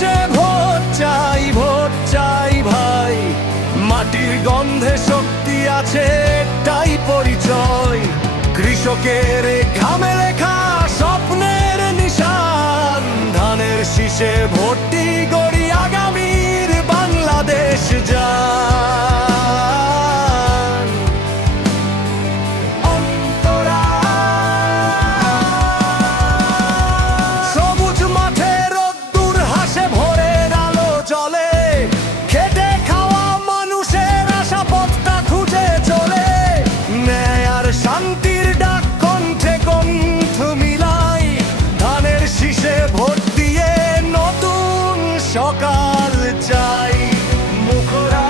শীষে ভোট চাই ভাই। মাটির গন্ধে শক্তি আছে, এটাই পরিচয়। কৃষকের ঘামে লেখা স্বপ্নের নিশান। ধানের শীষে ভোটটি গড়ি আগামীর বাংলাদেশ যান। সবুজ মাঠে রোদ্দুর হাসে, ভোরের আলো জ্বলে। খেটে খাওয়া মানুষের আশা পথটা খুঁজে চলে। ন্যায় আর শান্তির ডাক কণ্ঠে কণ্ঠ মিলাই। ধানের শীষে ভোট দিয়ে নতুন সকাল চাই। মুখরা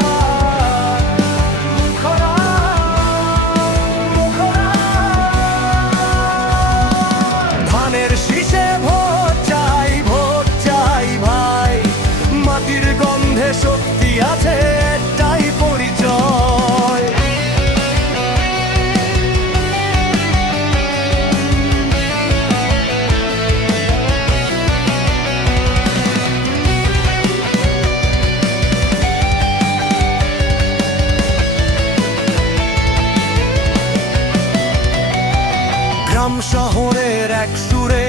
মুখরা মুখরা ধানের শীষে ভোট চাই ভাই। মাটির গন্ধে শক্তি আছে, এটাই পরিচয়। গ্রাম শহরের এক সুরে